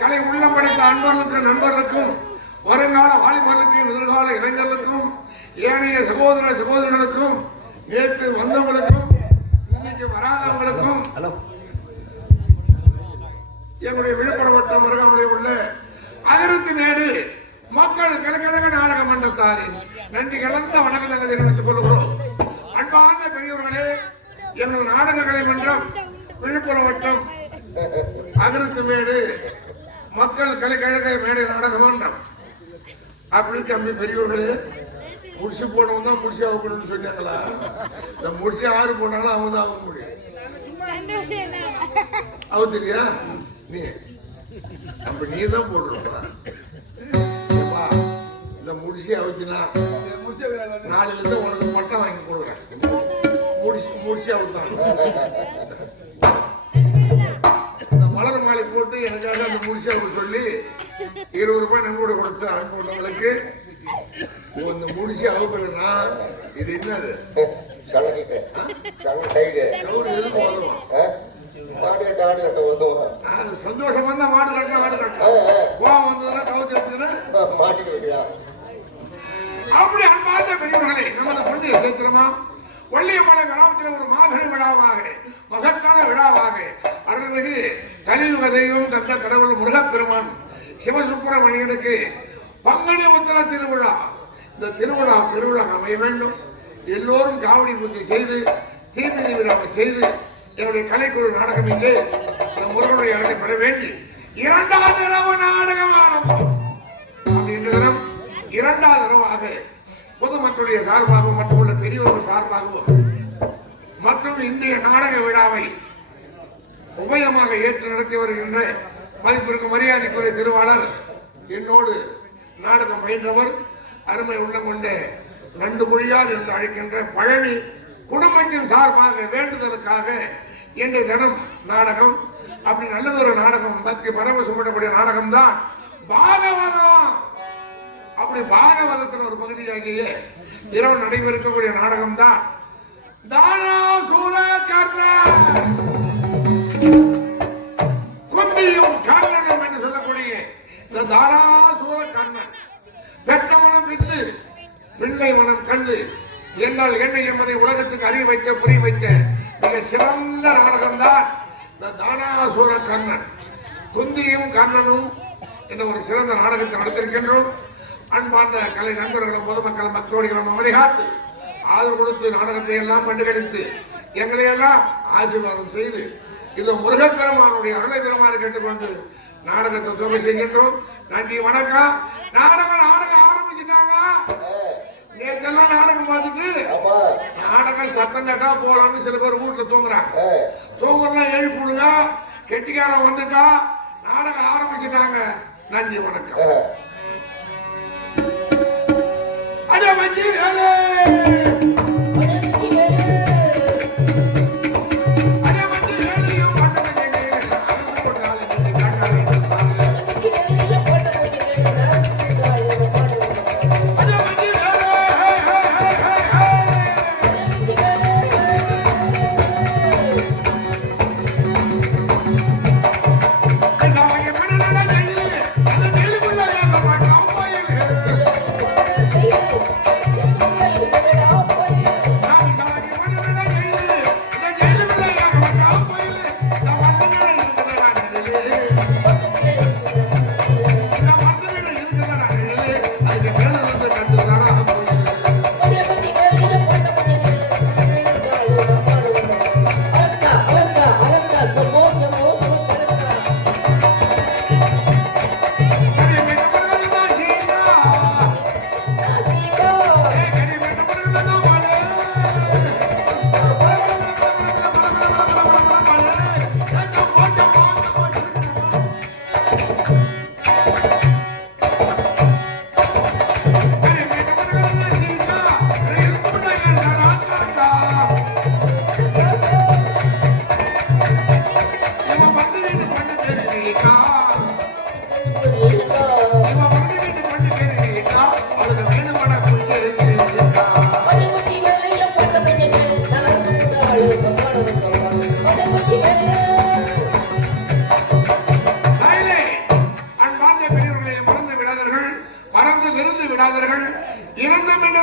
கலை உள்ளம் படைத்த அன்பர்களுக்கும் நண்பர்களுக்கும் வருங்கால வாலிபர்களுக்கும் எதிர்கால இளைஞர்களுக்கும் ஏனைய சகோதர சகோதரர்களுக்கும் நேற்று வந்தவங்களுக்கும் இன்னைக்கு வராதவங்களுக்கும் எங்களுடைய விழுப்புரம் வட்டம் அருகாமலே உள்ள அதிருப்தி மேடு மக்கள் கிழக்கிழக்கு நாடக மன்றத்தாரின் நன்றி கலந்த வணக்கத்தை தெரிவித்துக் கொள்கிறோம். அன்பார்ந்த பெரியவர்களே, எங்கள் நாடக கலை மன்றம் விழுப்புரம் வட்டம் அதிருப்தி மேடு மக்கள் கிழக்கிழக்கு மேடை நாடக மன்றம் அப்படி தம்பி பெரியவர்களே, முடிச்சு போனவங்க தான் முடிச்சு ஆகணும்னு சொன்னாங்களா? இந்த முடிச்சு ஆறு போனாலும் அவங்க தான் ஆக முடியும். அவத்திரியா நீ அப்ப நீ தான் போட்டுருப்பா. இந்த முடிச்சு அவுத்தினா நாளையில இருந்து உனக்கு பட்டம் வாங்கி கொடுக்குறேன். முடிச்சு அவுத்தான் இந்த மலர் மாலை போட்டு எனக்காக அந்த முடிச்சு அவங்க சொல்லி 20 ரூபாய் நன்கொடை கொடுத்து அனுப்பினவங்களுக்கு இந்த முடிச்சு அவுக்கலன்னா இது என்னது சந்தோஷமா தான் மாடு கட்டலாம் கோவம் வந்ததுன்னா கவுத்து எடுத்துக்கிற மாட்டிக்கிறியா? அப்படி அன்பார்ந்த பெரியவர்களே, நமது புண்ணிய சேத்திரமா வள்ளியம்மலை கிராமத்தில் ஒரு மாபெரும் விழாவாக மகத்தான விழாவாக அருள்மிகு கலியுக தெய்வம் தந்த கடவுள் முருகப்பெருமான் சிவசுப்பிரமணியனுக்கு பங்குனி உத்தர திருவிழா. இந்த திருவிழா அமைய வேண்டும். எல்லோரும் காவடி பூஜை செய்து தீமிதி விழாவை செய்து என்னுடைய கலைக்குழு நாடகம் இங்கே இந்த முருகனுடைய அருளை பெற வேண்டி 2வது இரவு நாடகம் ஆரம்பம். அப்படின்ற தினம் 2வது இரவாக பொதுமக்களுடைய சார்பாகவும் மற்றுமுள்ள பெரியவர்கள் சார்பாகவும் மற்றும் இந்திய நாடக விழாவை உபயமாக ஏற்று நடத்தி வருகின்ற மதிப்பிற்கு மரியாதைக்குரிய திருவாளர், என்னோடு நாடகம் பயின்றவர், அருமை உள்ளம் கொண்ட நண்டு மொழியார் என்று அழைக்கின்ற பழனி குடும்பத்தின் சார்பாக வேண்டுதலுக்காக இன்றைய தினம் நாடகம். அப்படி நல்லதொரு நாடகம், பக்தி பரவசப்படக்கூடிய நாடகம் தான் பாகவதம். அப்படி பாகவதத்தின் ஒரு பகுதியாகிய இரவு நடைபெறக்கூடிய நாடகம் தான் தானாசூர கர்ணன், குந்தியும் கர்ணனும் என்று சொல்லக்கூடிய இந்த தானாசூர கர்ணன் பெற்றவனும் பித்து பிள்ளை மனம் கண்டு என்னால் என்ன என்பதை உலகத்துக்கு அறிய வைக்க புரிய வைக்க மிக சிறந்த நாடகம் தான் இந்த தானாசூர கர்ணன். குந்தியும் கர்ணனும் என்ற ஒரு சிறந்த நாடகத்தை நடத்திருக்கின்றோம். அன்பார்ந்த கலை நண்பர்களும் பொதுமக்களும் பக்தோடிகளும் அமைதிகாத்து ஆதரவு கொடுத்து நாடகத்தை எல்லாம் கண்டுகளித்து எங்களை எல்லாம் ஆசீர்வாதம் செய்து இந்த முருகப்பெருமானுடைய அருளை பெருமாறு கேட்டுக்கொண்டு நாடகத்தை துவங்க செய்கின்றோம். நன்றி, வணக்கம். நாடகம் ஆரம்பிச்சுட்டாங்க. நேற்றெல்லாம் நாடகம் பார்த்துட்டு நாடகம் சத்தம் தட்டா போலான்னு சில பேர் வீட்டுல தூங்குறாங்க. தூங்குறதெல்லாம் எழுப்பிடுங்க, கெட்டிக்காரன் வந்துட்டா நாடகம் ஆரம்பிச்சுட்டாங்க. நன்றி, வணக்கம். அட வச்சி வேலை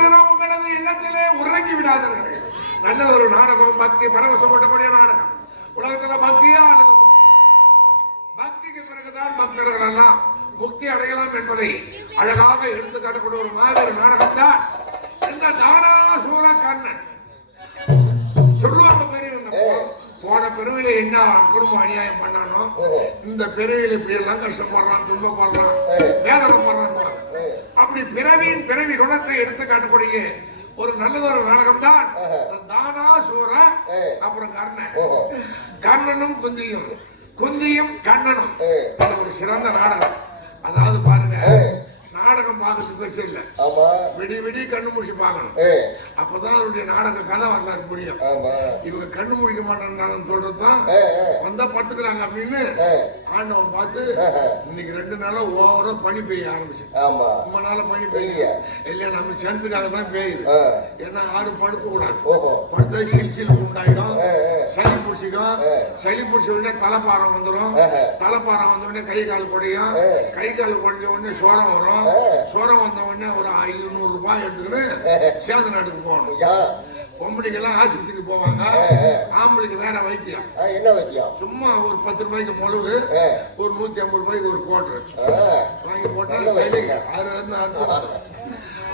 இரவு உங்களது இல்லத்திலே உறங்கி விடாதீர்கள். நல்ல ஒரு நாடகம், பக்தி பரவசம் கொண்டக்கூடிய நாடகம். உலகத்துல பக்தியா அல்லது பக்திக்கு பிறகுதான் பக்தர்கள் எல்லாம் முக்தி அடையலாம் என்பதை அழகாக எடுத்து காட்டக்கூடிய ஒரு மாபெரும் நாடகம் தான் இந்த தானாசூர கர்ணன். சொல்லுவாங்க பெரியவங்க, போன பிறவில என்ன குடும்ப அநியாயம் பண்ணானோ இந்த பிறவியில இப்படி எல்லாம் கஷ்டப்படுறான், துன்பப்படுறான், வேதனைப்படுறான். அப்படி பிறவியின் பிறவி குணத்தை எடுத்து காட்டக்கூடிய ஒரு நல்லதொரு நாடகம் தான் தானாசூர. அப்புறம் கர்ணன், கர்ணனும் குந்தியும், குந்தியும் கண்ணனும். ஒரு சிறந்த நாடகம். அதாவது பாருங்க, நாடகம் பார்க்கறதுக்கு பெருசு இல்ல, விடி விடி கண்ணு முடிச்சு பார்க்கணும். அப்பதான் அவருடைய நாடக கதை வரலாறு புரியும். இவங்க கண்ணு முடிக்க மாட்டேன்னு சொல்றதுதான் வந்தா படுத்துக்கிறாங்க அப்படின்னு ஆண்டவன் பார்த்து இன்னைக்கு 2 நாளா ஓவரா பனி பெய்ய ஆரம்பிச்சு. ரொம்ப நாள பனி பெய்ய இல்ல, நம்ம சேர்ந்துக்காக தான் பெய்யுது. ஏன்னா யாரும் படுக்க கூடாது, படுத்தா சில் உண்டாயிடும், சளி பிடிச்சிடும். சளி பிடிச்ச உடனே தலைப்பாரம் வந்துடும், தலைப்பாரம் வந்த உடனே கை கால் குடையும், கை கால் குடைஞ்ச உடனே சோரம் வரும், சோரம் வந்த உடனே ஒரு 500 ரூபாய் எடுத்துக்கிட்டு சேத நாட்டுக்கு போகணும். பொம்பளைக்கு எல்லாம் ஆஸ்பத்திரிக்கு போவாங்க, ஆம்பளைக்கு வேற வைத்தியம். என்ன வைத்தியம்? சும்மா ஒரு 10 ரூபாய்க்கு முழுவு, ஒரு 150 ரூபாய்க்கு ஒரு கோட்டர் வாங்கி போட்டா சைடுங்க.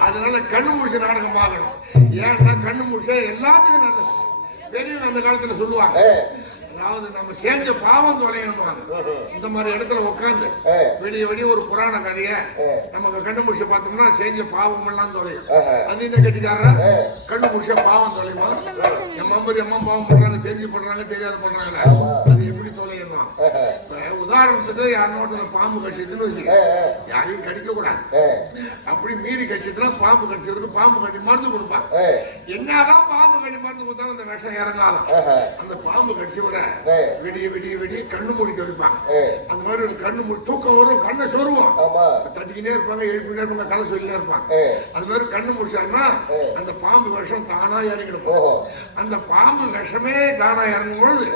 அதனால கண்ணு முடிச்ச நாடகம் பார்க்கணும். ஏன்னா கண்ணு முடிச்சா எல்லாத்துக்கும் நல்லது. பெரியவங்க அந்த காலத்துல சொல்லுவாங்க, அதாவது நம்ம செஞ்ச பாவம் தொலையணுவாங்க. இந்த மாதிரி இடத்துல உட்காந்து வெடிய வெடிய ஒரு புராண கதைய நமக்கு கண்ணு முடிச்ச பார்த்தோம்னா செஞ்ச பாவம் எல்லாம் தொலையும். அது என்ன கட்டிக்கார கண்ணு முடிச்ச பாவம் தொலைமா? என் அம்மா பாவம் பண்றாங்க, தெரிஞ்சு பண்றாங்க, தெரியாது பண்றாங்களே, அது எப்படி தொலையணும்? உதாரணத்துக்கு யாரோட பாம்பு கடிச்சதுன்னு வச்சுக்க, யாரையும் கடிக்க கூடாது. அப்படி மீறி கடிச்சதுன்னா பாம்பு கடிச்சதுக்கு பாம்பு கடி மருந்து கொடுப்பாங்க. என்னதான் பாம்பு கடி மருந்து கொடுத்தாலும் அந்த விஷம் இறங்காதான். அந்த பாம்பு கடிச்சு விட விடிய விடிய விடிய கண்ணு முடிக்க வைப்பாங்க. அந்த மாதிரி ஒரு கண்ணு மூடி தூக்கம் வரும், கண்ணை சொருவோம், தட்டிக்கிட்டே இருப்பாங்க, எழுப்பினே இருப்பாங்க, கதை சொல்லினே இருப்பாங்க. அது மாதிரி கண்ணு முடிச்சாங்கன்னா அந்த பாம்பு விஷம் தானா இறங்கிடும். அந்த பாம்பு விஷமே தானா இறங்கும் பொழுது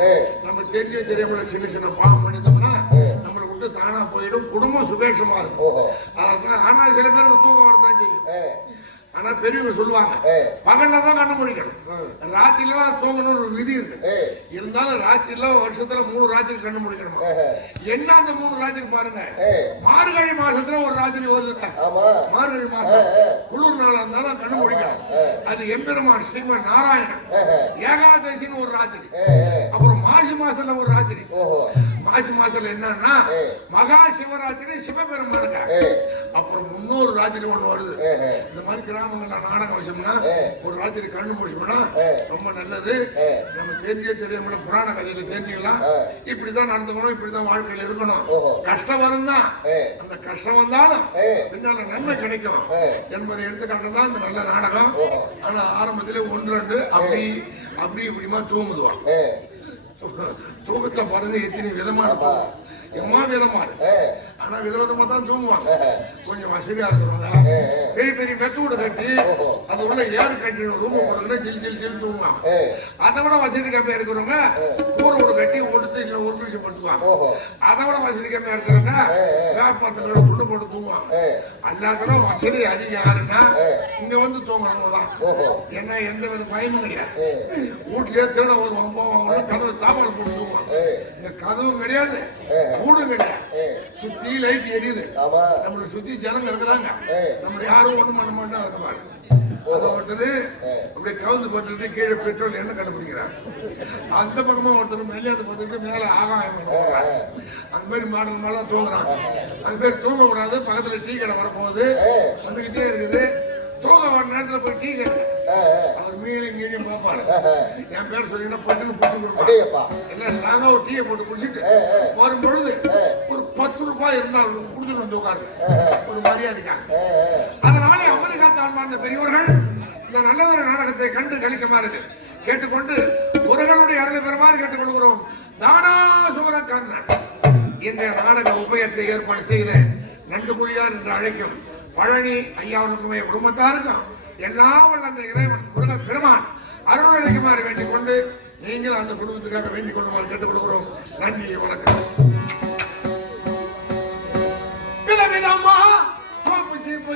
நம்ம தெரியாம சின்ன சின்ன பாவம் பண்ணிட்டோம்னா நம்மளை விட்டு தானா போயிடும், குடும்பம் சுபேட்சமா இருக்கும். அதான். ஆனா சில பேருக்கு தூக்கம் வரதான் செய்யும். ஆனா பெரியவங்க சொல்லுவாங்க பகல்ல தான் கண்ணு முடிக்கணும், ராத்திரில தான் தூங்கணும்னு ஒரு விதி இருக்கு. இருந்தாலும் ராத்திரில வருஷத்துல 3 ராத்திரி கண்ணு முடிக்கணும். என்ன அந்த 3 ராத்திரி பாருங்க, மார்கழி மாசத்துல ஒரு ராத்திரி வருதுங்க. மார்கழி மாசம் குளிர் நாளா இருந்தாலும் கண்ணு முடிக்கணும். அது எம்பெருமான் ஸ்ரீமன் நாராயணன் ஏகாதசின்னு ஒரு ராத்திரி. அப்புறம் மாசி மாசத்துல ஒரு ராத்திரி. மாசி மாசத்துல என்னன்னா மகா சிவராத்திரி சிவபெருமானுக்கு. அப்புறம் 300 ராத்திரி ஒண்ணு வருது. இந்த மாதிரி கிராமங்கள்ல நாடகம் வச்சோம்னா ஒரு ராத்திரி கண்ணு முடிச்சோம்னா ரொம்ப நல்லது. நம்ம தெரியாம புராண கதையில தெரிஞ்சுக்கலாம். இப்படிதான் நடந்துக்கணும், இப்படிதான் வாழ்க்கையில இருக்கணும். கஷ்டம் வரும் தான், அந்த கஷ்டம் வந்தாலும் பின்னால நன்மை கிடைக்கும் என்பதை எடுத்துக்காட்டுதான் இந்த நல்ல நாடகம். ஆனா ஆரம்பத்திலே 1-2 அப்படி இப்படிமா தூங்குதுவான். தூக்கத்துல பாருங்க எத்தனை விதமா எம்மா விதமா. ஆனா விதவிதமா தான் தூங்குவாங்க. கொஞ்சம் வசதியா இருக்கிறவங்க பெரிய பெரிய மெத்தூடு கட்டி அது உள்ள ஏர் கட்டின ரூம் போடுறதுல சில் தூங்குவாங்க. அதை விட வசதி கம்மியா இருக்கிறவங்க கூரோடு கட்டி ஒடுத்து இல்ல ஒரு நிமிஷம் படுத்துவாங்க. அதை விட வசதி கம்மியா இருக்கிறவங்க வேப்பத்துல துண்டு போட்டு தூங்குவாங்க. எல்லாத்தோட வசதி அதிகம் யாருன்னா இங்க வந்து தூங்குறவங்க தான். ஏன்னா எந்த வித பயனும் கிடையாது. வீட்லயே திருட வருவாங்க, போவாங்க, கதவு தாவல் போட்டு தூங்குவாங்க. இந்த கதவும் கிடையாது, வீடும் கிடையாது, சுத்தி லைட் எரியுது, நம்மளை சுத்தி ஜனங்க இருக்கிறாங்க, நம்ம யாரும் ஒண்ணும் பண்ண மாட்டோம். அந்த மாதிரி அதை ஒருத்தர் அப்படியே கவுந்து பார்த்துட்டு கீழே பெட்ரோல் என்ன கண்டுபிடிக்கிறாங்க. அந்த பக்கமா ஒருத்தர் மேலே பார்த்துட்டு மேல ஆகாயம் அந்த மாதிரி மாடல் மேல தூங்குறாங்க. அது பேர் தூங்கக்கூடாது. பக்கத்துல டீ கடை வரப்போகுது, வந்துகிட்டே இருக்குது. தூங்க வர நேரத்துல போய் டீ கடை அவர் மீனையும் கீழையும் பார்ப்பாரு. என் பேர் சொன்னீங்கன்னா பட்டுன்னு பிடிச்சி கொடுப்பாங்க. எல்லாம் ஸ்ட்ராங்கா ஒரு டீயை போட்டு குடிச்சிட்டு வரும் பொழுது ஒரு 10 ரூபாய் இருந்தா குடிச்சுட்டு வந்து உட்காரு ஒரு மரியாதைக்காக. அதனால அமெரிக்கா தாழ்ந்த பெரியவர்கள் இந்த நல்லதொரு நாடகத்தை கண்டு கழிக்குமாறு கேட்டுக்கொண்டு முருகனுடைய அருளை பெறுமாறு கேட்டுக்கொள்கிறோம். தானாசூர கர்ணன் இன்றைய நாடக உபயத்தை ஏற்பாடு செய்த நண்டுகுழியார் என்று அழைக்கும் பழனி ஐயாவுக்குமே குடும்பத்தாருக்கும் எல்லாவல்ல அந்த இறைவன் முருக பெருமான் அருள் அளிக்குமாறு வேண்டிக் கொண்டு நீங்கள் அந்த குடும்பத்துக்காக வேண்டிக் கொள்ளுமாறு கேட்டுக் கொள்கிறோம். நன்றி, வணக்கம். விதவிதமா சோப்பு சீப்பு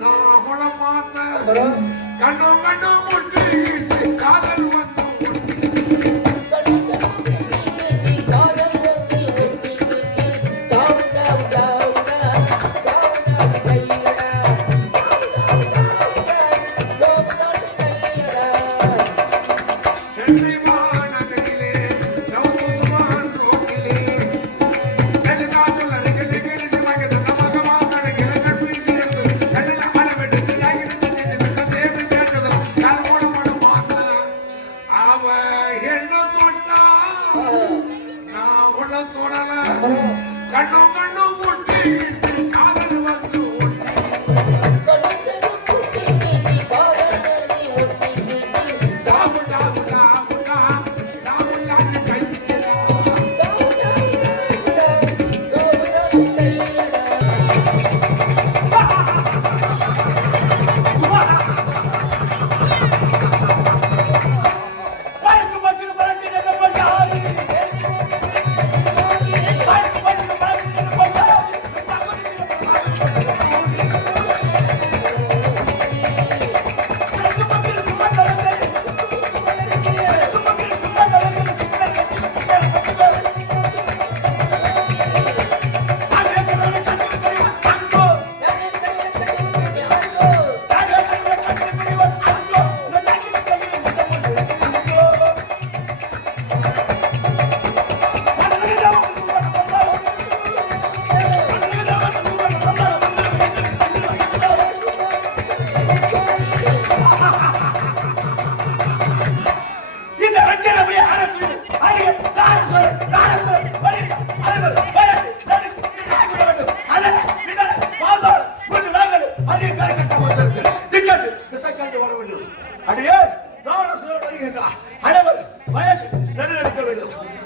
நான் உன பார்த்தேன் கண்ணும் கண்ணும் முட்டி காதல் வந்து கண்ணும் கண்ணும் முட்டி காதல் வந்து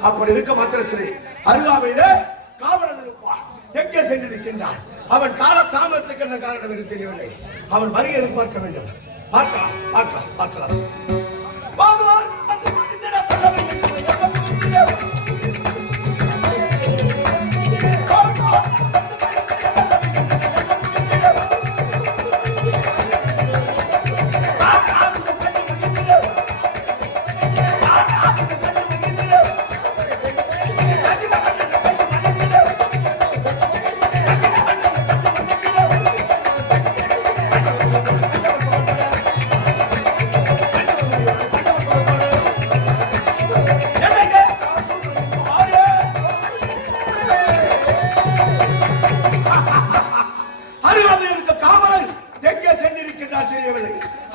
அப்படி இருக்க மாத்திரத்திலே அருகாமையிலே காவலன் இருப்பான். எங்கே சென்றிருக்கின்றான்? அவன் கால தாமதத்துக்கு என்ன காரணம் என்று தெரியவில்லை. அவன் வருகை எதிர்பார்க்க வேண்டும். பார்க்கலாம் பார்க்கலாம் பார்க்கலாம்.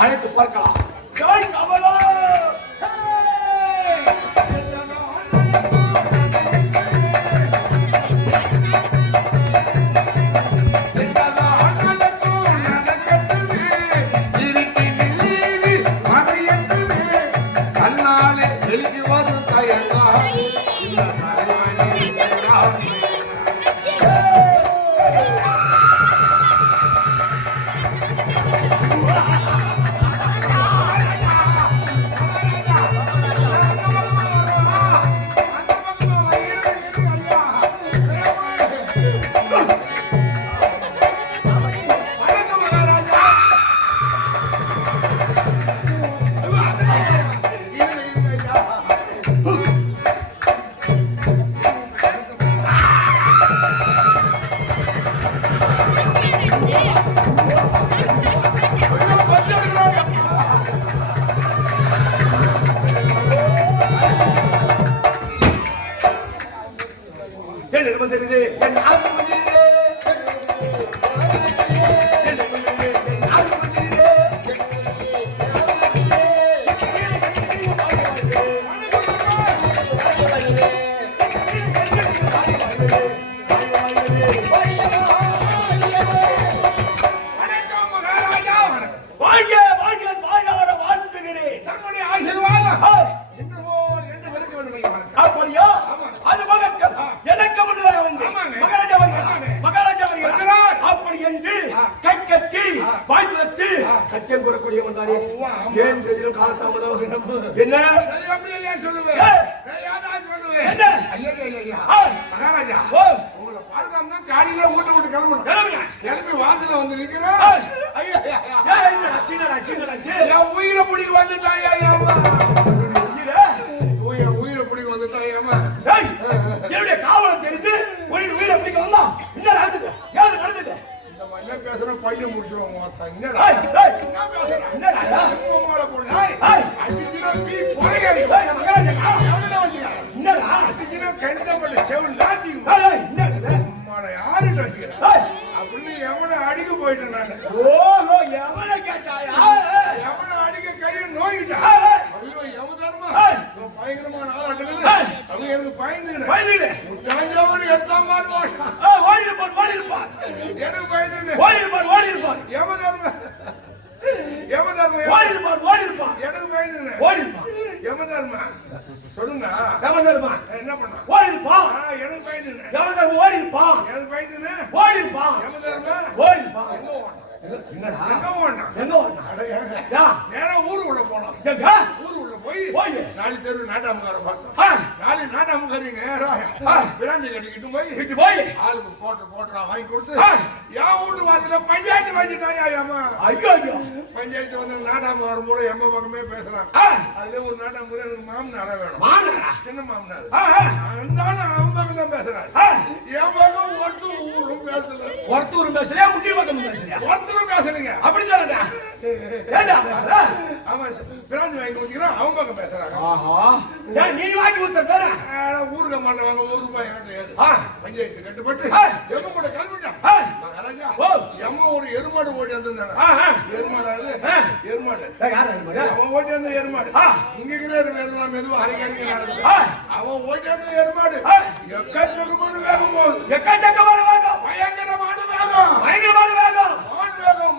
அழைத்து பார்க்கலாம். சத்தியம் கூறக்கூடியவன் தானே. ஏன் எதிலும் காலத்தாமதம் என்ன மகாராஜா உங்களை பாதுகாப்பு காலையில ஊட்ட விட்டு கிளம்பணும். கிளம்பி வாச வாசல வந்து நிக்கிறேன். என் உயிரை பிடிக்க வந்துட்டாயா உயிரை பிடிக்க வந்துட்டாயாமா. என்னுடைய காவலம் தெரிந்து உயிரை பிடிக்க வரலாம். என்ன நடந்தது? ஏது நடந்தது? இந்த மாதிரி பேசுற பள்ளி முடிச்சிருவோம். என்னடா கணிதப்பட்ட செவன் யாருன்னு வச்சுக்கிறேன் அப்படின்னு எவனை அடிக்க போயிட்டேன் நான். ஓஹோ, எவனை கேட்டாயா? எவனை அடிக்க கையை நோயிட்டா. ஐயோ யமதர்மா பயங்கரமான ஆளாக்குது. அவங்க எனக்கு பயந்துக்கிட்டேன். முட்டாஞ்சவரு எடுத்தா மாதிரி ஓடிருப்பான். எனக்கு பயந்துக்கிட்டு ஓடிருப்பான். யமதர்மா ஓடிருப்பான். எனக்கு பயந்துக்கிட்டேன். ஓடிருப்பான். யமதர்மா சொல்லுங்க. யமதர்மா என்ன பண்ணா? ஓடிருப்பான். எனக்கு பயந்துக்கிட்டேன். யமதர்மா ஓடிருப்பான். எனக்கு பயந்துக்கிட்டேன். ஓடிருப்பான். யமதர்மா ஓடிருப்பான். என்னடா எங்க ஓடனா? நேரா ஊருக்குள்ள போனோம். ஊருக்குள்ள போய் நாலு தெரு நாட்டாமுகார பார்த்தோம். நாலு நாட்டாமுகாரி நேரா பிராந்தி கட்டிக்கிட்டு போய் ஆளுக்கு போட்டா வாங்கி கொடுத்து என் வீட்டு வாசல பஞ்சாயத்து வச்சுட்டாயா. ஐயோ, பஞ்சாயத்து வந்து நாட்டாமுகாரம் கூட எம்ம பக்கமே பேசுறான். அதுல ஒரு நாட்டாமுறை எனக்கு மாமனாரா வேணும். சின்ன மாமனார் இருந்தாலும் அவன் பக்கம் தான் பேசுறாரு. என் பக்கம் ஒருத்தரும் பேசல. ஒருத்தரும் பேசலையா? முட்டிய பக்கம் பேசலையா? பேசுறீங்க அப்படி சொல்லுங்க. அவன் பிராந்தி வாங்கி கொடுக்கிறான். அவன் பக்கம் பேசுறாங்க. நீ வாங்கி கொடுத்தார ஊருக்க மாட்டேன். ₹1 பஞ்சாயத்து கட்டுப்பட்டு எம்ம கூட கிளம்பிட்டான். எம்ம ஒரு எருமாடு ஓட்டி வந்திருந்தாங்க. எருமாடு அவன் ஓட்டி வந்த எருமாடு இங்க மெதுவா அரைக்கடிக்க அவன் ஓட்டி வந்த எருமாடு எக்கச்சக்கமான வேகம் போகுது. எக்கச்சக்கமான வேகம், பயங்கரமான வேகம், பயங்கரமான வேகம்,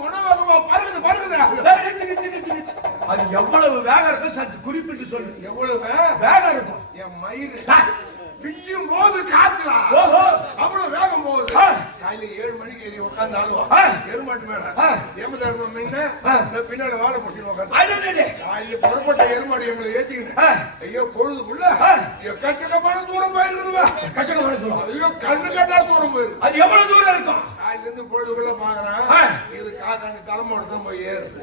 மனோவேகமா பறக்குது. அது எவ்வளவு வேகம் இருக்கும் சத்து குறிப்பிட்டு சொல்லு. எவ்வளவு வேகம் இருக்கும்? என் மயிறு பிச்சும் போது காத்துலா அவ்வளவு வேகம் போகுது. காலையில 7 மணிக்கு ஏறி உட்காந்து ஆடுவா எருமாட்டு மேல. யமதர்மம் பின்னால வாழை பிடிச்சி உட்காந்து காலையில புறப்பட்ட எருமாடு எங்களை ஏத்திக்கினேன். ஐயோ பொழுதுக்குள்ள எக்கச்சக்கமான தூரம் போயிருக்குதுவா. எக்கச்சக்கமான தூரம். ஐயோ கண்ணு கட்டா தூரம் போயிருக்கு. அது எவ்வளவு தூரம் இருக்கும்? காலையில இருந்து பொழுதுக்குள்ள பாக்குறான். இது காக்காண்டி தலைமோடு போய் ஏறுது.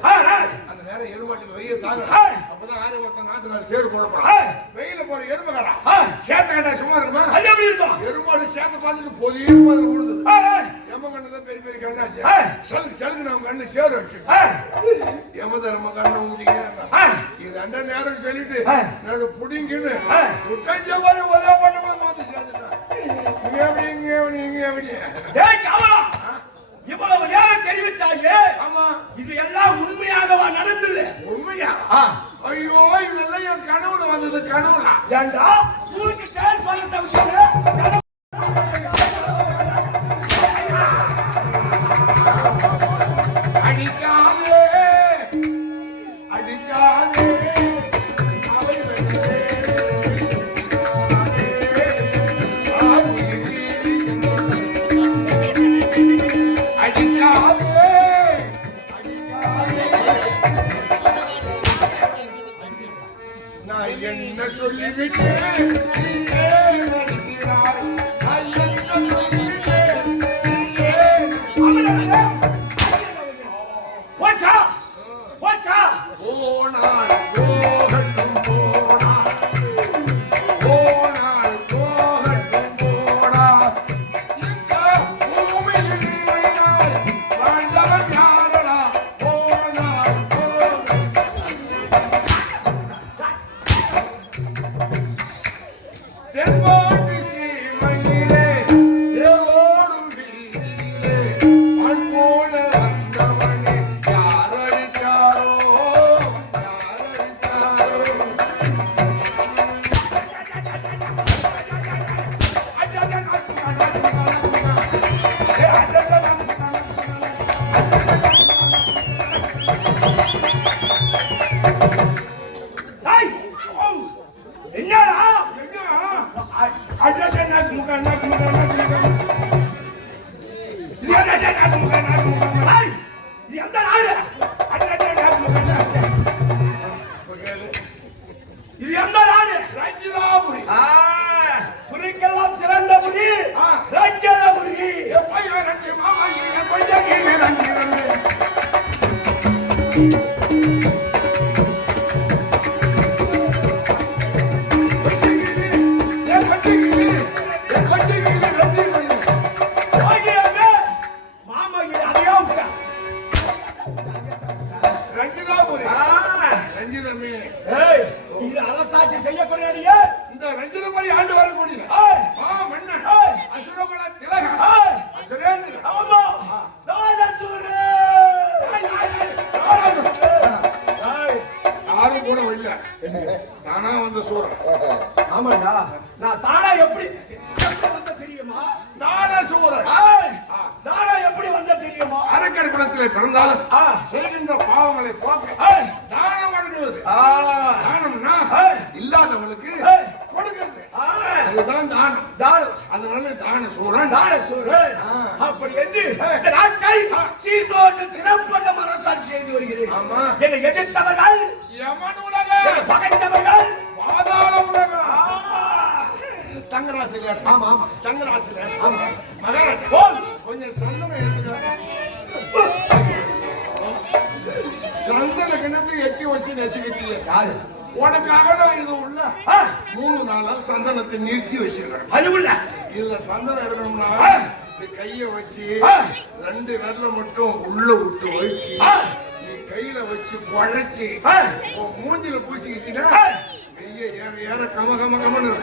அந்த நேரம் எருமாட்டுக்கு வெய்ய தாங்க. அப்பதான் ஆரியவர்த்தன் நாத்துல சேரு போடப்படும். வெயில போற எருமை கடா சேத்த கண்டா சும்மா இருக்குமா? அது எப்படி இருக்கும்? எருமாடு சேத்த பார்த்துட்டு பொதிய மாதிரி விழுது. எம்ம கண்ணுதான் பெரிய பெரிய கண்ணாச்சு. சலுக்கு நம்ம கண்ணு சேரு வச்சு யமதர்ம கண்ணை ஊட்டிக்கிறேன். இது 2 நேரம் சொல்லிட்டு நான் புடிங்கின்னு முட்டஞ்ச மாதிரி ஒரே ஓட்டமா வந்து சேர்ந்துட்டேன். இவ்வளவு நேரம் தெரிவித்தாயே. ஆமா, இது எல்லாம் உண்மையாகவா நடந்தது? உண்மையா? ஐயோ, இதெல்லாம் என் கனவுல வந்தது. கனவுல ஏண்டா ஊருக்கு கேள் சொல்ல தவிர அடிக்காதே அடிக்காதே என்ன சொல்லிவிட்டு ரஞ்சிதமே. ஏய், இது அரசாட்சி செய்யக்கூடிய இந்த ரஞ்சிதபடி ஆண்டு வரக்கூடிய மன்னன் அசுரகுல திலகன் அசுரேந்திரன். ஆமா, தானசூரன். யாரும் கூட இல்ல, தானா வந்த சூரன். ஆமாடா, நான் தானா எப்படி வந்த தெரியுமா? தானசூரன் தானா எப்படி வந்த தெரியுமா? அரக்கர் குலத்திலே பிறந்தாலும் செய்கின்ற பாவங்களை போக்க தானம் வழங்குவது. தானம்னா இல்லாதவனுக்கு கொடுக்கிறது, அதுதான் தானம். தானம், அதனால தானசூரன். தானசூரன் அப்படி என்று நாட்டை சீர்தோடு சிறப்பான அரசாட்சி செய்து வருகிறேன். ஆமா, என்னை எதிர்த்தவர்கள் யமன் உலக, பகைத்தவர்கள் பாதாள உலக. தங்கராசில, ஆமா ஆமா, தங்கராசில மகாராஜா கொஞ்சம் சந்தனம் எடுத்துக்க. சந்தன கிணத்து எட்டி வச்சு நெசுக்கிட்டீங்க. யாரு உனக்காக நான் இது உள்ள 3 நாளா சந்தனத்தை நிறுத்தி வச்சிருக்கேன். அது உள்ள இதுல சந்தனம் எடுக்கணும்னா கைய வச்சு 2 விரல மட்டும் உள்ள விட்டு வச்சு நீ கையில வச்சு குழைச்சி மூஞ்சில பூசிக்கிட்டீங்கன்னா வெய்ய ஏற ஏற கம கம கமன்னு.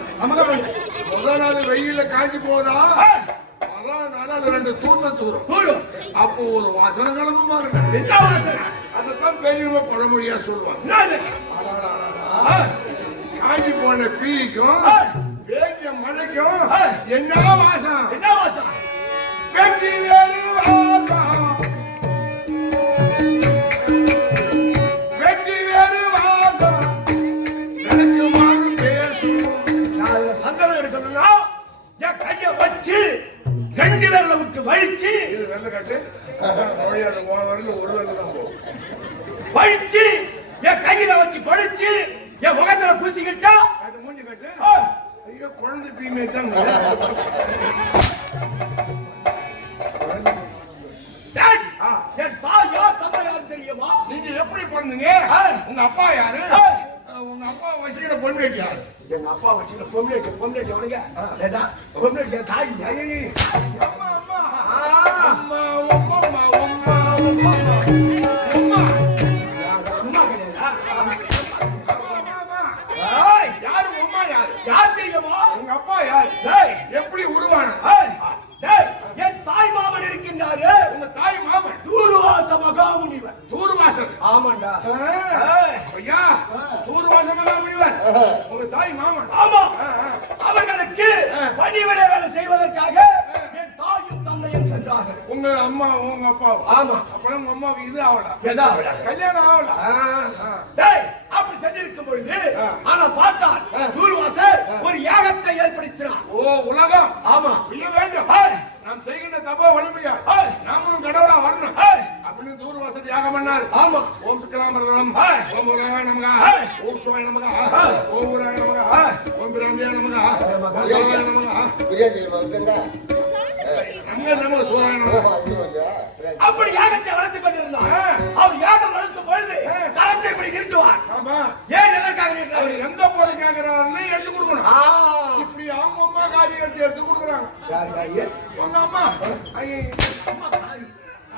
முதல் நாள் வெயில காஞ்சி போதா, நாள் 2 தூத்த தூரம். அப்போ ஒரு வாசனை கலந்துமா இருக்கு. அதைத்தான் பெரியவங்க பழமொழியா சொல்லுவாங்க. காஞ்சி போன பீக்கும் வேதிய மழைக்கும் என்ன வாசம், என்ன வாசம்? வெற்றி வேறு வாசம், வெற்றி வேறு வாசம், எனக்கு மாறு பேசும். நான் சந்தனம் எடுக்கணும்னா என் கைய வச்சு 2 விரல விட்டு வலிச்சு, இது வெள்ள கட்டு வரல, ஒரு வெள்ள தான் போகும். வலிச்சு என் கையில வச்சு கொடிச்சு என் முகத்துல பூசிக்கிட்டா மூஞ்சி கட்டு. ஐயோ, குழந்தை பீமே தான். என் தாயா தந்தையார் தெரியுமா? நீங்க எப்படி பிறந்தீங்க? உங்க அப்பா யாரு? உங்க அப்பா வச்சுக்கிற பொண்ணு யாரு? எங்க அப்பா வச்சுக்கிற பொண்ணு உனக்கு பொண்ணு தாய். அம்மா அம்மா அம்மா அம்மா அம்மா அம்மா அம்மா அம்மா யாரு? அம்மா யாரு? யார் தெரியுமா? உங்க அப்பா யாரு? எப்படி உருவான? என் தாய் மாமன் இருக்கின்றாரு. உங்க தாய் மாமன் தூர்வாச மகாமுனிவர். தூர்வாசன்? ஆமாண்டா ஐயா, தூர்வாச மகாமுனிவர் உங்க தாய் மாமன்? ஆமா. அவர்களுக்கு பணிவிடை வேலை செய்வதற்காக என் தாயும் தந்தையும் சென்றார்கள். உங்க அம்மா உங்க அப்பா? ஆமா. அப்புறம் உங்க அம்மாவுக்கு இது ஆவல, கல்யாணம் ஆவல. அப்படி சென்றிருக்கும் பொழுது ஆனா பார்த்தால் தூர்வாசர் ஒரு யாகத்தை ஏற்படுத்தினார். ஓ, உலகம். ஆமா, செய்ய வேண்டும். நாம் செய்கின்ற தப்போ வலிமையா நாமளும் கடவுளா வரணும் அப்படின்னு தூர்வாசர் யாகம் பண்ணார். ஆமா. ஓம் சுக்கராமரணம், ஓம் உலகாய நமகா, ஓம் சுவாய நமகா, ஓம் உராய நமகா, ஓம் பிராந்தியா நமகா, ஓம் சுவாய நமகா, நம்ம சுவாய நமகா. அப்படி யாகத்தை வளர்த்துக் கொண்டிருந்தார். அவர் யாகம் வளர்த்தும் பொழுது கரத்தை இப்படி நீட்டுவார். ஆமா. ஏன் எதற்காக நீட்டுறாரு? எந்த பொருள் கேட்கிறாருன்னு எடுத்து கொடுக்கணும். இப்படி அவங்க அம்மா காரியத்தை எடுத்து கொடுக்குறாங்க. உங்க அம்மா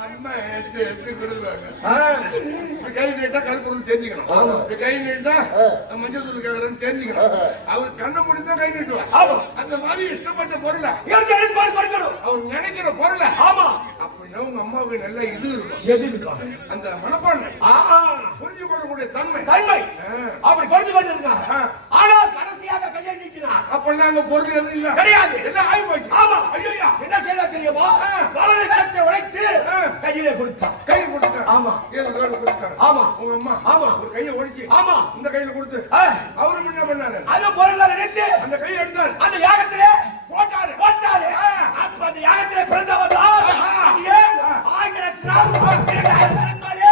அம்மா எடுத்து கொடுக்குறாங்க. கை நீட்டா கல்பொருள் தெரிஞ்சுக்கணும். கை நீட்டா மஞ்சள் தூள் கேட்கறன்னு தெரிஞ்சுக்கணும். அவர் கண்ணை முடிதான் கை நீட்டுவார். அந்த மாதிரி இஷ்டப்பட்ட பொருளை கொடுக்கணும். அவர் நினைக்கிற பொருளை. ஆமா. அப்படின்னா உங்க அம்மாவுக்கு நல்ல இது இருக்கும். எது இருக்கும்? அந்த மனப்பான்மை, புரிஞ்சு கொள்ளக்கூடிய தன்மை. அப்படி கொடுத்து கொண்டிருந்தார். ஆனால் கடைசியாக கையை நீட்டினார். அப்ப நாங்க பொருள் எதுவும் இல்ல, கிடையாது, எல்லாம் ஆகி போச்சு. ஆமா. ஐயா, என்ன செய்ய தெரியுமா? வலது கரத்தை உடைத்து கையிலே கொடுத்தார். கையில கொடுத்தார். ஆமா. ஏழு கையில கொடுத்தார். ஆமா. உங்க அம்மா ஆமா ஒரு கையை ஒடிச்சு ஆமா இந்த கையில கொடுத்து அவரும் என்ன பண்ணாரு? அந்த பொருளை நினைத்து அந்த கையை எடுத்தார். அந்த யாகத்திலே போட்டாரு. அப்ப அந்த யாகத்திலே பிறந்தவர் தான் ஆயிரம் சிரம் 2000 கரத்தோடு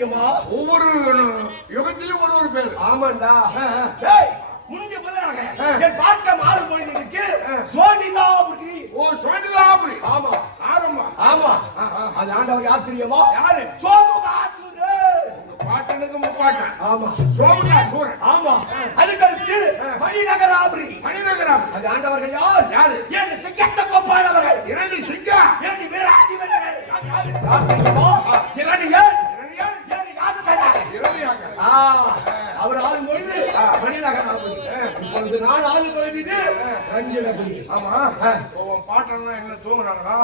தெரியுமா? ஒவ்வொரு யுகத்திலும் ஒரு பேர். ஆமாண்டா. டேய் முந்தி முதலாக என் பாட்ட மாறு பொழுதுக்கு சோனிதாபுரி. ஓ சோனிதாபுரி. ஆமா ஆரம்பா. ஆமா. அது ஆண்டவர் யார் தெரியுமா? யாரு? சோமுகாசுரன். பாட்டனுக்கு முப்பாட்டன். ஆமா சோமுகாசுரன். ஆமா. அதுக்கு மணிநகராபுரி. மணிநகராபுரி. அது ஆண்டவர்கள் யார்? யாரு? இரண்டு சிங்கத்த கோப்பானவர்கள். இரண்டு சிங்கா. இரண்டு வீராதிபதிகள். யார் தெரியுமா? இரணியன். இரண்டு யாக்கரர். அவர் ஆளும் பொழுது மணிநகராபுரி. இப்பொழுது நான் ஆளும் பொழுது ரஞ்சனபுரி. ஆமா. உன் பாட்டன்னா என்ன தூங்குறாங்களா?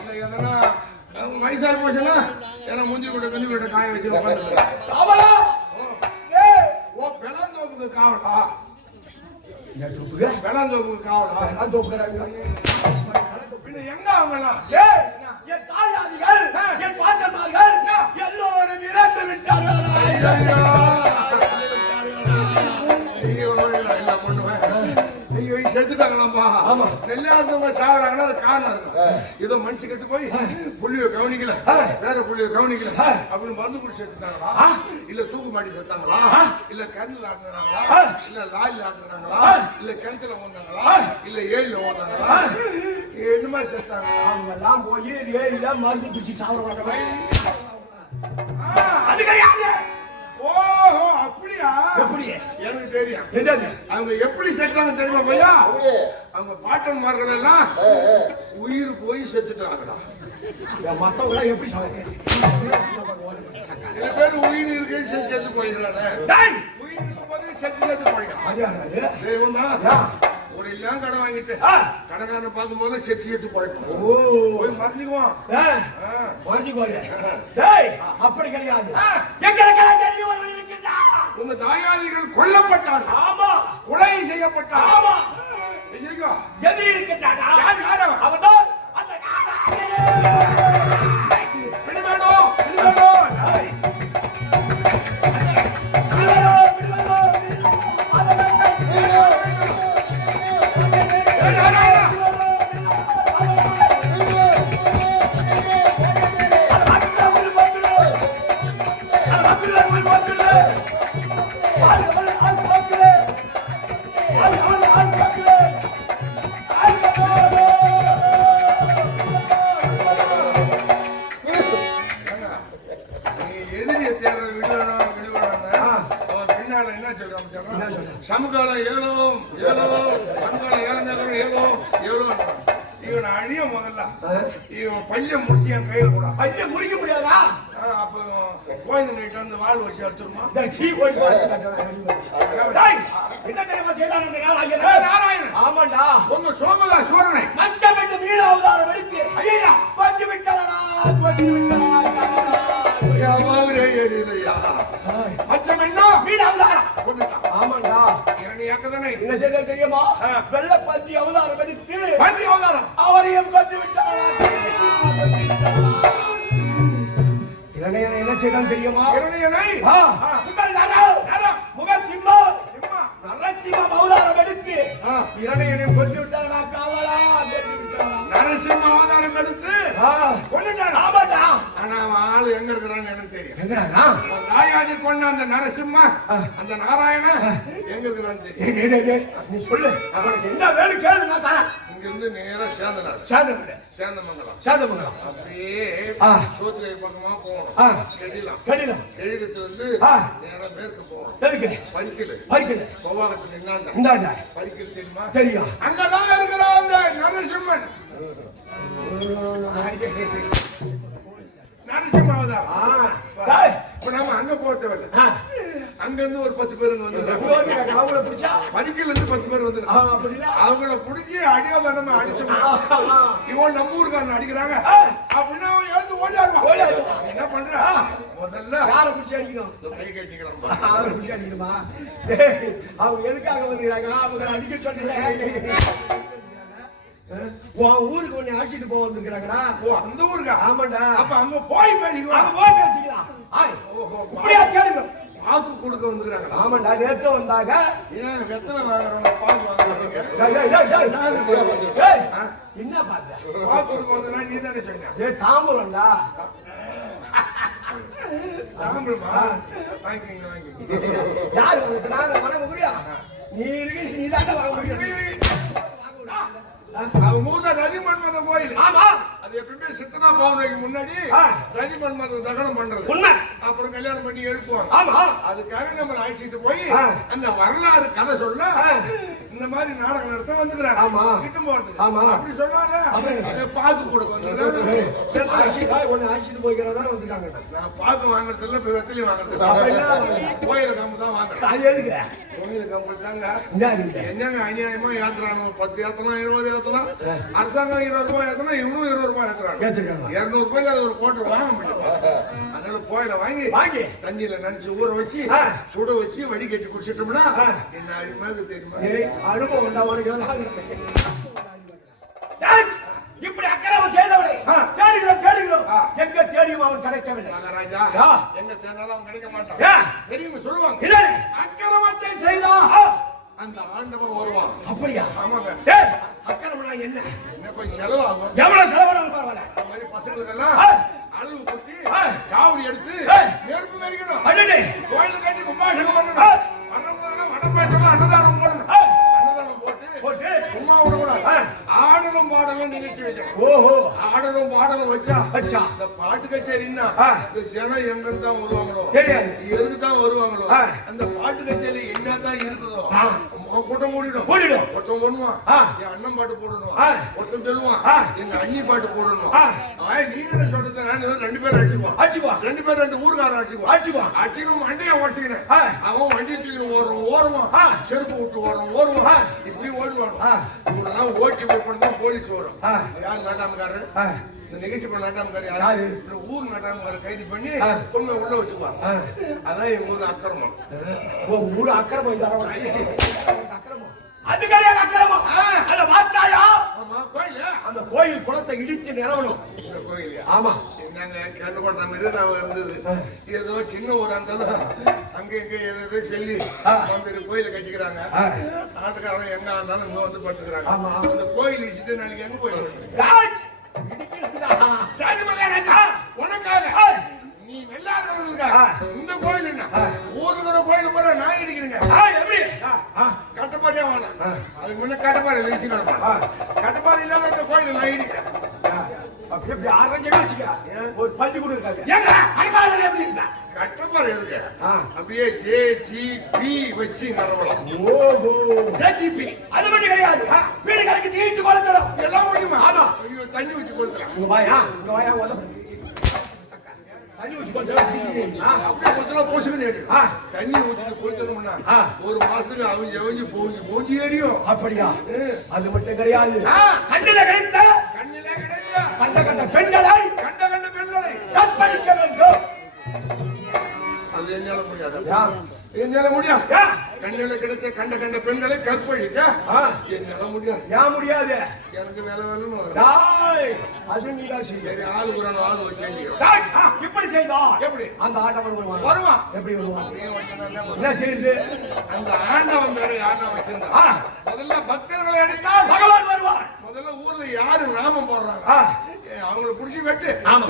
இல்ல எதனா வயசாகி போச்சுன்னா ஏன்னா முந்தி கூட கஞ்சி கூட காய வச்சு காவலா. ஓ பெலாந்தோப்புக்கு காவலா? என்ன தோப்புங்க? பெலாந்தோப்புக்கு காவலா? நான் தோப்புறாங்க. பின்ன எங்க அவங்கலாம்? என் தாயாதிகள் என் பாட்டமார்கள் எல்லோரும் இறந்து விட்டார்கள். செத்துட்டாங்களாம்பா. ஆமா. நெல்லா இருந்தவங்க சாகுறாங்கன்னா அது காரணம் இருக்கும். ஏதோ மனுஷன் கெட்டு போய் புள்ளிய கவனிக்கல, வேற புள்ளிய கவனிக்கல அப்படின்னு மருந்து குடி செத்துட்டாங்களா? இல்ல தூக்கு மாட்டி செத்தாங்களா? இல்ல கண்ணில் ஆட்டுனாங்களா? இல்ல லாரில ஆட்டுனாங்களா? இல்ல கிணத்துல ஓந்தாங்களா? இல்ல ஏரியில ஓந்தாங்களா? என்னமா செத்தாங்க? அவங்க எல்லாம் போய் ஏரியில மருந்து குடிச்சு சாப்பிட அது கிடையாது. ஓஹோ அப்படியா? எப்படி? எனக்கு தெரியும். என்னது? அவங்க எப்படி செத்தாங்க தெரியுமா பையா? அவங்க பாட்டன்மார்கள் எல்லாம் உயிர் போய் செத்துட்டாங்கடா. மத்தவங்க எப்படி சாப்பிடுறாங்க? சில பேர் உயிர் இருக்கு செத்து போயிடுறாங்க. உயிர் இருக்கும் போது செத்து போயிடுறாங்க. தெய்வம் தான். ஒரு இல்லம் கடை வாங்கிட்டு கடைக்காரனை பார்க்கும்போது செத்து போயிட்டான். போய் மறைஞ்சுக்குவான். அப்படி கிடையாது. உங்க தாயாதிகள் கொல்லப்பட்டார். ஆமா. கொலை செய்யப்பட்டார். ஆமா. எதிரி இருக்கின்றானா? அவன் அந்த சமகாலம் ஏழும் சமகாலம் ஏழும் இவனை அழிய முதல்ல இவன் பள்ளியம் முடிச்சு என் கையில கூட பள்ளியம் முடிக்க முடியாதா? அப்ப கோயிலுங்கிட்ட வந்து வாழ் வச்சு எடுத்துருமா? என்ன தெரியுமா செய்தான் அந்த நாராயணன்? ஆமாண்டா. உங்க சோமகா சூரனை மஞ்சள் பெண்ணு மீன அவதாரம் எடுத்து ஐயா கொஞ்சம் விட்டாரா மச்சம் என்ன மீன அவதாரம் கொண்டுட்டான். ஆமாண்டா. என்ன செய்த தெரியுமா? வெள்ள பந்தி அவதாரம் எடுத்து பந்தி அவதாரம் அவரையும் கொண்டு விட்டாரா? இரணையனை என்ன செய்தான் தெரியுமா? இரணையனை முகம் சிம்மம் நரசிம்மம் அவதாரம் எடுத்து இரணையனை கொண்டு விட்டாரா? காவலா கொண்டு விட்டாரா? நரசிம்ம அவதாரம் எடுத்து கொண்டுட்டான். ஆமாடா. ஆனா அவன் ஆளு எங்க இருக்கிறான்னு எனக்கு தெரியும். எங்கடா? தாயாதி கொண்ட அந்த நரசிம்ம அந்த நாராயண எங்க இருக்கிறான்னு தெரியும். நீ சொல்லு. அவனுக்கு என்ன வேணும் கேளு, நான் தரேன். இங்க இருந்து நேரா சேந்தமங்கலம் அப்படியே சோத்து பக்கமா போகணும். கெடிலத்துல இருந்து நேரா மேற்கு போகணும். பரிக்கல் கோவாகத்துக்கு இந்தாண்ட பரிக்கல் தெரியுமா? தெரியும். அங்கதான் இருக்கிறான் அந்த நரசிம்மன். நரசிம்ம அவதாரம். இப்ப நாம அங்க போக தேவையில்லை. அங்க இருந்து ஒரு 10 பேர் வந்து பரிக்கல இருந்து 10 பேர் வந்து அவங்கள புடிச்சு அடியோதானமா அடிச்சு இவன் நம்ம ஊருக்காரன் அடிக்கிறாங்க அப்படின்னா அவன் எழுந்து ஓடியாருவான். என்ன பண்ற? முதல்ல யாரை பிடிச்சி அடிக்கணும்? கை கட்டிக்கிறான். பிடிச்சி அடிக்கணுமா? அவங்க எதுக்காக வந்துக்கிறாங்க? அவங்க அடிக்க சொன்னீங்க. உன் ஊருக்கு ஒண்ணு அழைச்சிட்டு போக வந்துருக்காங்கடா. அந்த ஊருக்கா? ஆமாண்டா. அப்ப அங்க போய் பேசிக்கலாம். இப்படியா கேளுங்க. பாக்கு கொடுக்க வந்துருக்காங்க. ஆமாண்டா. நேத்து வந்தாங்க. வெத்தலை வாங்குறவங்க பாக்கு வாங்குறாங்க. என்ன பார்த்த? பாக்கு கொடுக்க வந்தா நீ தானே சொன்ன? தாம்பூலம்டா. சாம்பிள்மா வாங்கிங்க வாங்கிங்க யாரு உங்களுக்கு நாங்க வணங்க முடியும் நீ இருக்கு நீ தான் வாங்க முடியும் மூணு ரதிமன்மத கோயில் ஆமா அது எப்பவுமே சித்தனா பௌர்ணமிக்கு முன்னாடி ரதிமன்மத தகனம் பண்றது உண்மை அப்புறம் கல்யாணம் பண்ணி எழுப்புவாங்க ஆமா அதுக்காக நம்ம அழைச்சிட்டு போய் அந்த வரலாறு கதை சொல்ல இந்த மாதிரி நாடகம் நடத்த வந்துக்கிறாங்க ஆமா கிட்டும் போறது ஆமா அப்படி சொன்னாங்க பாக்கு கூட ஒன்னு அழைச்சிட்டு போய்க்கிறதா வந்துட்டாங்க நான் பாக்கு வாங்குறது இல்ல போய் வெத்தலி வாங்குறது கோயில கம்பு தான் வாங்குறேன் கோயில கம்பு தாங்க என்னங்க அநியாயமா ஏத்துறாங்க 10 ஏத்தலாம் 20 ஏத்தலாம் அரசாங்கம் 20 ரூபாய் ஏத்தனா இவனும் 20 ரூபாய் ஏத்துறாங்க 200 ரூபாய்க்கு அது ஒரு கோட்டை வாங்க முடியும் அதனால கோயில வாங்கி தண்ணியில நினைச்சு ஊற வச்சு சுட வச்சு வடிகட்டி குடிச்சிட்டோம்னா என்ன அருமையாக தெரியுமா அனுபவம் இப்படி அக்கிரமம் செய்தவனை தேடுகிறோம் எங்க தேடியும் அவன் கிடைக்கவில்லை ராஜா எங்க தேடினாலும் அவன் கிடைக்க மாட்டான் தெரியுமா சொல்லுவாங்க அக்கிரமத்தை செய்தா அந்த ஆண்டவன் வருவான் அப்படியா ஆமாங்க அக்கிரமம்னா என்ன போய் செலவாகும் எவ்வளவு செலவானாலும் பரவாயில்ல அந்த மாதிரி பசங்களுக்கெல்லாம் அளவு குத்தி காவடி எடுத்து நெருப்பு மெரிக்கணும் கோயில கட்டி கும்பாபிஷேகம் பண்ணணும் மடம் பேசணும் அன்னதானம் போடணும் அன்னதானம் போட்டு சும்மா விடக்கூடாது ஆடலும் பாடலும் நிகழ்ச்சி வைக்கணும் ஓஹோ ஆடலும் பாடலும் வச்சா இந்த பாட்டு கச்சேரின்னா இந்த ஜனம் எங்க தான் வருவாங்களோ தெரியாது எதுக்கு தான் வருவாங்களோ அந்த பாட்டு கச்சேரி என்னதான் இருக்குதோ கூட்டம் மூடிடும் ஒருத்தன் பண்ணுவான் என் அண்ணன் பாட்டு போடணும் ஒருத்தன் சொல்லுவான் எங்க அண்ணி பாட்டு போடணும் நீ என்ன சொல்றது நான் 2 பேரும் அடிச்சுக்குவான் 2 பேரும் 2 ஊருக்காரன் அடிச்சுக்குவான் மண்டையை உடச்சுக்கினேன் அவன் வண்டியை தூக்கிட்டு ஓடுவான் செருப்பு விட்டு ஓடுவான் இப்படி ஓடுவாங்க இவங்கெல்லாம் ஓட்டி போய் போலீஸ் வரும் யார் நாட்டாமக்காரரு இந்த நிகழ்ச்சி பண்ண நாட்டாமக்காரர் யாரு ஊர் நாட்டாமக்காரர் கைது பண்ணி பொண்ணை உள்ள வச்சுக்குவாங்க அதான் எங்க ஊர் அக்கிரமம் ஊர் அக்கிரமம் அது கிடையாது அக்கிரமம் அத பார்த்தாயா அந்த கோயில் குளத்தை இடித்து நிரவணும் இந்த கோயில் ஆமா நாங்க கேட்டுக்கொண்ட மாதிரி நான் இருந்தது ஏதோ சின்ன ஊரா இருந்தாலும் அங்க இங்க ஏதோ சொல்லி கோயில கட்டிக்கிறாங்க நாட்டுக்காரன் எங்க இருந்தாலும் இங்க வந்து படுத்துக்கிறாங்க அந்த கோயில் இடிச்சுட்டு நாளைக்கு எங்க போயிடுவேன் சரி மகாராஜா உனக்காக நீ வெள்ளாடுறவங்களுக்காக இந்த கோயில் என்ன ஊருக்குற கோயில் போற நான் இடிக்கிறேங்க எப்படி கட்டப்பாறையா வேணாம் அதுக்கு முன்ன கட்டப்பாறை வீசி கிடப்பான் கட்டப்பாறை இல்லாத இந்த கோயில் நான் இடிக்கிறேன் எப்படி ஆரஞ்சு வச்சுக்க ஒரு பள்ளி கூட இருக்காது கட்டப்பாறை எதுக்கு அப்படியே JGP வச்சு நடவலாம் ஓஹோ JGP அது மட்டும் கிடையாது வீடு கலக்கி தீட்டு கொளுத்தலாம் எல்லாம் முடியுமா ஆமா ஐயோ தண்ணி ஊத்தி கொளுத்தலாம் இங்க வாயா தண்ணி ஊத்தி கொளுத்தலாம் அப்படியே கொளுத்தலாம் போசுன்னு தண்ணி ஊத்தி கொளுத்தணும்னா ஒரு மாசத்துக்கு அவிஞ்சு போஞ்சி ஏறியும் அப்படியா அது மட்டும் கிடையாது கண்ணில கிடைத்த கண்ட பெண்களை கற்பழிக்க வேண்டும் அது என்னால முடியாது கண்ணில கிடைச்ச கண்ட பெண்களை கற்பழிக்க என்னால முடியாது எனக்கு வேலை வேணும் அது நீதான் சரி ஆளு செஞ்சுக்கிறோம் இப்படி செய்தா எப்படி அந்த ஆண்டவன் வருவான் எப்படி வருவான் என்ன செய்யுது அந்த ஆண்டவன் பேரை யாரா வச்சிருந்தா முதல்ல பக்தர்களை அடித்தால் பகவான் வருவான் முதல்ல ஊர்ல யாரு நாமம் போடுறாங்க அவங்களை புடிச்சு வெட்டு ஆமா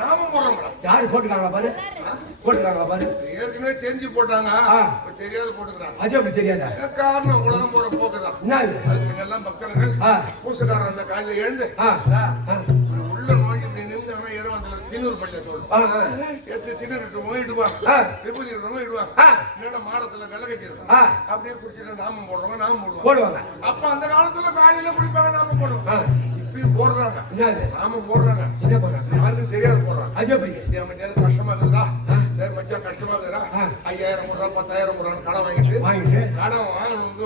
நாமம் போடுறாங்க யாரு போட்டுக்காங்களா பாரு ஏற்கனவே தெரிஞ்சு போட்டாங்க தெரியாது போட்டுக்கிறாங்க அது எப்படி தெரியாத காரணம் உலகம் போற போக்குதான் அதுக்கு எல்லாம் பக்தர்கள் பூசக்காரன் அந்த காலையில எழுந்து உள்ள நோக்கி நின்று இரவந்தில திண்ணூர் பள்ளி தோல் எடுத்து திண்ணூர் நோயிடுவாங்க விபூதி நோயிடுவாங்க என்னடா மாடத்துல வெள்ளை கட்டிடுவாங்க அப்படியே குடிச்சிட்டு நாமம் போடுவாங்க அப்ப அந்த காலத்துல காலையில குளிப்பாங்க நாமம் போடுவாங்க இப்பயும் போடுறாங்க நாமம் போடுறாங்க யாருக்கும் தெரியாது போடுறாங்க அது எப்படி கஷ்டமா இருக்குதா மச்சான் கஷ்டமா இருக்குதா 5000 ரூபாய் 10,000 ரூபாய் கடன் வாங்கிட்டு கடன் வாங்கணும்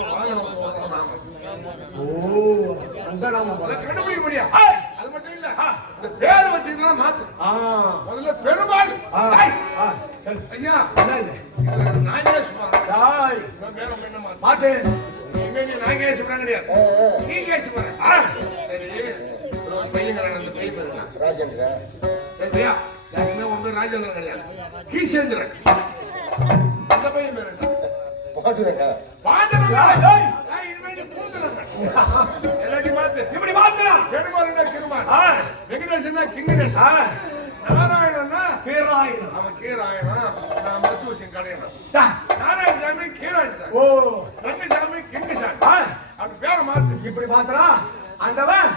கண்டுபிடிக்க முடியாது அது மட்டும் இல்ல இந்த பேரை வச்சுக்கலாம் மாத்து முதல்ல பெருமாள் ஐயா நாகேஸ்வரன் மாத்து நாகேஸ்வரன் கிடையாது நீகேஸ்வரன் சரி பையன் அந்த பையன் பேருனா ராஜேந்திர ராஜேந்திரன் கிடையாது கீசேந்திரன் அந்த பையன் பேரு எல்லாத்தையும் மாத்து இப்படி மாத்தலாம் பெருமாள் வெங்கடேசன் கிங்கடேசன் நாராயணன்னா கீராயிரம். அவன் கீராயனா, நான் மருத்துவசிங் கடையனா. டா. நாராயணசாமி கீராயன் சாமி. ஓ ரங்கசாமி கிங்கசாமி. ஆ, அப்படி பேரை மாத்து. இப்படி மாத்திரா ஆண்டவன்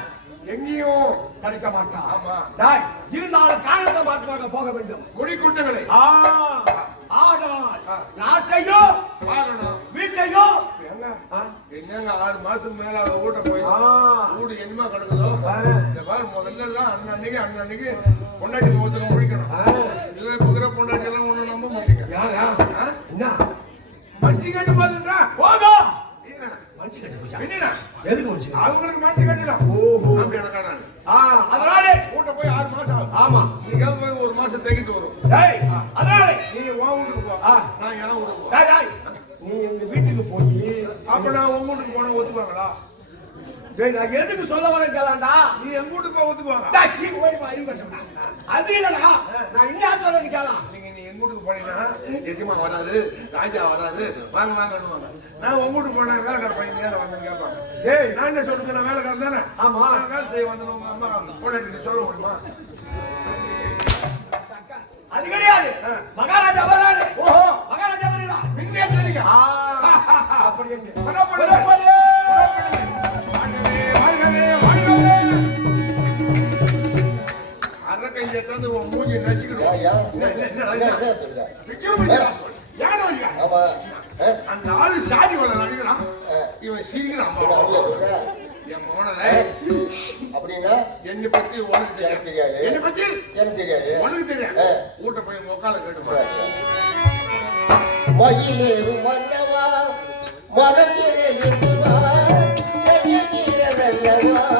எங்கேயும் கிடைக்க மாட்டான். ஆமா. டாய், இருந்தாலும் காரணத்தை பார்த்து போக வேண்டும். முடி குட்டங்களை ஆனால் நாட்டையும் வாங்கணும். வீட்டையும் ஏங்க, ஆ, என்னங்க 6 மாசம் மேல அவ வீட்டை போய் ஆ, வீடு என்னமா கிடக்குதோ இந்த மாதிரி முதல்ல எல்லாம் அன்னன்னைக்கு பொண்டாட்டி முகத்துக்கு முடிக்கணும். ஆ. இல்ல குதிரை பொண்டாட்டி எல்லாம் ஒண்ணு நம்ப மாட்டீங்க. யாரா? ஆ? என்ன மஞ்சி கட்டு போதுன்றா போகோ என்ன? மனுஷன் கட்டி போச்சா? என்னடா? எதுக்கு மனுஷன்? அவங்களுக்கு மஞ்சி கட்டலாம். ஓஹோ. அப்படி எனக்கா நான் அதனாலே வீட்டை போய் 6 மாசம் ஆகும். ஆமா. நீங்க போய் 1 மாசம் தேக்கிட்டு வரும். டேய், அதனாலே நீ உன் வீட்டுக்கு போ, ஆ. நான் என் வீட்டுக்கு போ. டேய், டேய், நீ எங்க வீட்டுக்கு போய் அப்ப நான் உன் வீட்டுக்கு போனா ஒத்துக்குவாங்களா? டேய், நான் எதுக்கு சொல்ல வரேன் கேளாண்டா? நீ என் வீட்டுக்கு போய் ஒத்துக்குவாங்க. டேய், சீ, ஓடி வா, இருக்கட்டும்டா. அது இல்லடா, நான் என்ன சொல்ல கேளாம். நீ எங்க வீட்டுக்கு போனீங்கன்னா எஜமா வராரு, ராஜா வராரு, வாங்க வாங்கன்னுவாங்க. நான் உங்க வீட்டுக்கு போனா வேலைக்கார பையன் நேரம் வந்து கேட்பாங்க. டேய், நான் என்ன சொல்றது, நான் வேலைக்காரன் தானே. ஆமா. நான் வேலை செய்ய வந்து உங்க அம்மா பொண்டாட்டி சொல்ல முடியுமா? அது கிடையாது. மகாராஜா வராரு. ஓஹோ, மகாராஜா வரீங்களா? பின்னே சரிங்க. அப்படி என்ன? புறப்படுங்க. வாழ்கவே, வாழ்கவே, வாழ்கவே. அரக்கையை தந்து உன் மூஞ்சி நசிக்கணும். என்னடா பிச்சு பிடிக்கிறான். யானை வச்சுக்கான். ஆமா. அந்த ஆளு சாதி வள நடிக்கிறான். இவன் சிரிக்கிறான். என் மோனலை அப்படின்னா என்னை பத்தி உனக்கு எனக்கு தெரியாது. என்னை பத்தி எனக்கு தெரியாது. உனக்கு தெரியாது. வீட்டை போய் மொக்கால கேட்டுமா. மயிலேறு மன்னவா மரம் செய்ய நீரவல்லவா